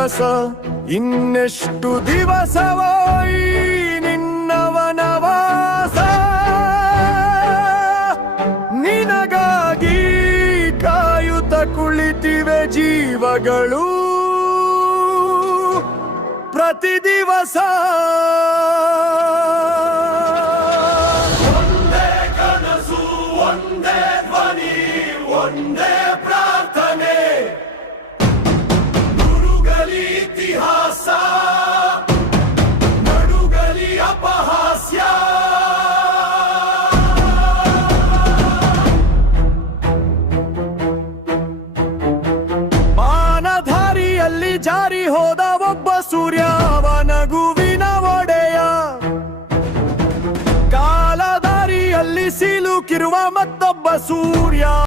ಕನಸ ಇನ್ನೆಷ್ಟು ದಿವಸವೋ ಈ ನಿನ್ನ ವನವಾಸ ನಿನಗಾಗಿ ಕಾಯುತ್ತ ಕುಳಿತಿವೆ ಜೀವಗಳು ಪ್ರತಿ ದಿವಸ ಒಂದೇ ಕನಸು ಒಂದೇ ಧ್ವನಿ ಒಂದೇ ಪ್ರಾರ್ಥನೆ ನುಡುಗಲಿ ಇತಿಹಾಸ ನಡುಗಲಿ ಅಪಹಾಸ್ಯ ಮಾನಧಾರಿಯಲ್ಲಿ ಜಾರಿ ಹೋದ ಒಬ್ಬ ಸೂರ್ಯ ನಗುವಿನ ಒಡೆಯ ಕಾಲದಾರಿಯಲ್ಲಿ ಸಿಲುಕಿರುವ ಮತ್ತೊಬ್ಬ ಸೂರ್ಯ